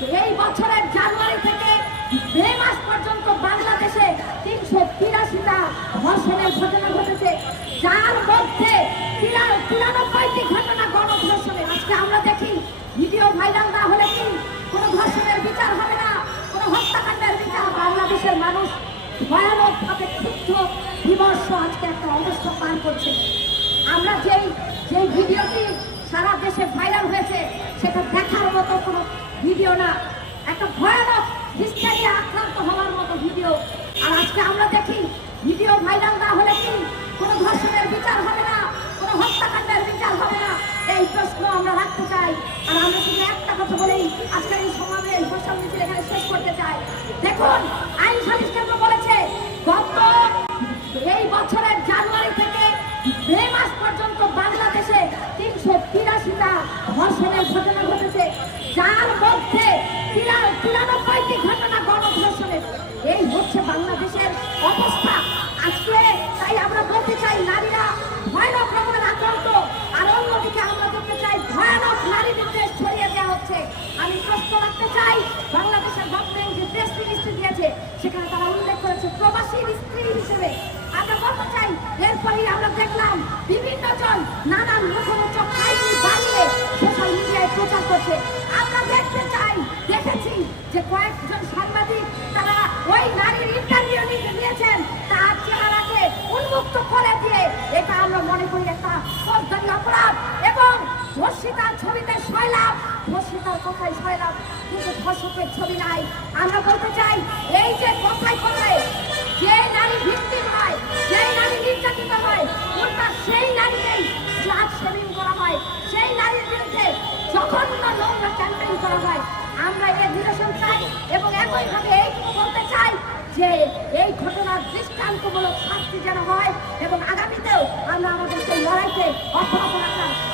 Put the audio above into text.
এই বছরের জানুয়ারি থেকে মে মাস পর্যন্ত বাংলাদেশে তিনশো তিরাশিটা ধর্ষণের ঘটনা ঘটেছে। যার মধ্যে তিরা- তিরানব্বইটি ঘটনা গণধর্ষণের। আজকে আমরা দেখি, ভিডিও ভাইরাল না হলে কি কোনো ধর্ষণের বিচার হবে না, কোনো হত্যাকাণ্ডের বিচার? বাংলাদেশের মানুষ ভয়ানকভাবে ক্ষুব্ধ, বিমর্ষ আজকে একটা অবস্থা পার করছে। আমরা যেই ভিডিও না, একটা ভয়ানক হিস্টারিয়া আক্রান্ত হওয়ার মতো ভিডিও। আর আজকে আমরা দেখি, ভিডিও ভাইরাল না হলে কি কোনো ধর্ষণের বিচার হবে না, কোনো হত্যাকাণ্ডের বিচার হবে না? এই প্রশ্ন আমরা রাখতে চাই। আর আমরা শুধু একটা কথা বলেই আজকের এই সমাবেশ বৈশাখ মিছিল এখানে শেষ করতে চাই। দেখুন তিরানব্বইটি ঘটনা গণধর্ষণের এই হচ্ছে বাংলাদেশের অবস্থা। আজকে তাই আমরা বলতে চাই, নারীরা ভয়ানক রকমের আক্রান্ত। আর অন্যদিকে আমরা দেখতে চাই, ভয়ানক নারী নির্দেশ ছড়িয়ে দেওয়া হচ্ছে। আমি প্রশ্ন রাখতে চাই, বাংলাদেশের গভর্নমেন্ট যে প্রেস মিনিস্ট্রি দিয়েছে, সেখানে তারা উল্লেখ করেছে প্রবাসী স্ত্রী হিসেবে। আমরা বলতে চাই, এরপরেই আমরা দেখলাম, বিভিন্ন জন নানান মুখরোচক আমরা মনে করি একটা ফৌজদারি অপরাধ এবং ধর্ষিতার ছবিতে শৈলাভ ধর্ষিতার কথাই শৈলাভ কিন্তু ধর্ষকের ছবি নাই। আমরা বলতে চাই, এই যে কথায় কথায়, যে নারী ভিত্তিম হয়, যে নারী নির্যাতিত হয় সেই নারীকেই স্লাগ শেমিং করা হয়। সেই নারীর বিরুদ্ধে জঘন্য নোংরা ক্যাম্পেইন করা হয়। আমরা এর নিরসন চাই এবং একইভাবে এইটুকু বলতে চাই যে এই ঘটনার দৃষ্টান্তমূলক শাস্তি যেন হয় এবং আগামীতেও আমরা আমাদের লড়াইতে অক্ষমতা রাখার